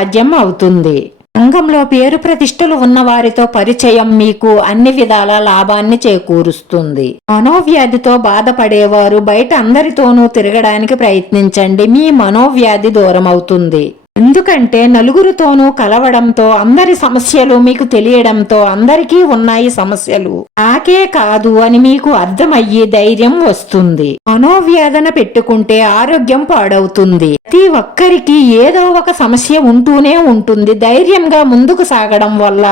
సాధ్యం అవుతుంది. రంగంలో పేరు ప్రతిష్టలు ఉన్నవారితో పరిచయం మీకు అన్ని విధాల లాభాన్ని చేకూరుస్తుంది. మనోవ్యాధితో బాధపడేవారు బయట అందరితోనూ తిరగడానికి ప్రయత్నించండి. మీ మనోవ్యాధి దూరం అవుతుంది. ఎందుకంటే నలుగురితోనూ కలవడంతో అందరి సమస్యలు మీకు తెలియడంతో అందరికీ ఉన్నాయి సమస్యలు. నాకే కాదు అని మీకు అర్థమయ్యే ధైర్యం వస్తుంది. మనోవ్యాధన పెట్టుకుంటే ఆరోగ్యం పాడవుతుంది. ప్రతి ఒక్కరికి ఏదో ఒక సమస్య ఉంటూనే ఉంటుంది. ధైర్యంగా ముందుకు సాగడం వల్ల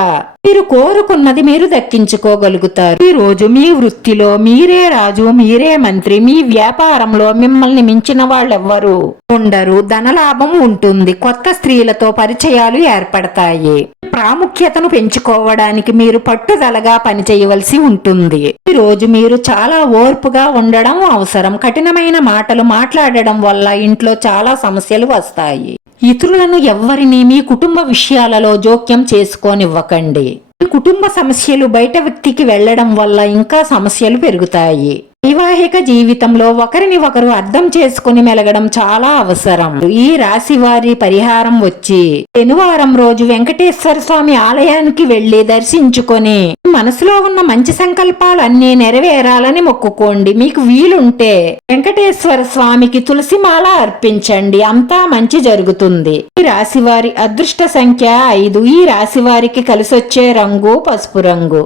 మీరు కోరుకున్నది మీరు దక్కించుకోగలుగుతారు. ఈ రోజు మీ వృత్తిలో మీరే రాజు మీరే మంత్రి మీ వ్యాపారంలో మిమ్మల్ని మించిన వాళ్ళెవ్వరు. ఉండరు ధనలాభం ఉంటుంది. కొత్త స్త్రీలతో పరిచయాలు ఏర్పడతాయి. ప్రాముఖ్యతను పెంచుకోవడానికి మీరు పట్టుదలగా పనిచేయవలసి ఉంటుంది. ఈరోజు రోజు మీరు చాలా ఓర్పుగా ఉండడం అవసరం. కఠినమైన మాటలు మాట్లాడడం వల్ల ఇంట్లో చాలా సమస్యలు వస్తాయి. ఇతరులను ఎవ్వరిని మీ కుటుంబ విషయాలలో జోక్యం చేసుకోనివ్వకండి. మీ కుటుంబ సమస్యలు బయట వ్యక్తికి వెళ్ళడం వల్ల ఇంకా సమస్యలు పెరుగుతాయి. వైవాహిక జీవితంలో ఒకరిని ఒకరు అర్థం చేసుకుని మెలగడం చాలా అవసరం. ఈ రాశి వారి పరిహారం వచ్చి శనివారం రోజు వెంకటేశ్వర స్వామి ఆలయానికి వెళ్ళి దర్శించుకొని మనసులో ఉన్న మంచి సంకల్పాలు అన్ని నెరవేరాలని మొక్కుకోండి. మీకు వీలుంటే వెంకటేశ్వర స్వామికి తులసిమాల అర్పించండి. అంతా మంచి జరుగుతుంది. ఈ రాశి వారి అదృష్ట సంఖ్య ఐదు. ఈ రాశి వారికి కలిసొచ్చే రంగు పసుపు రంగు.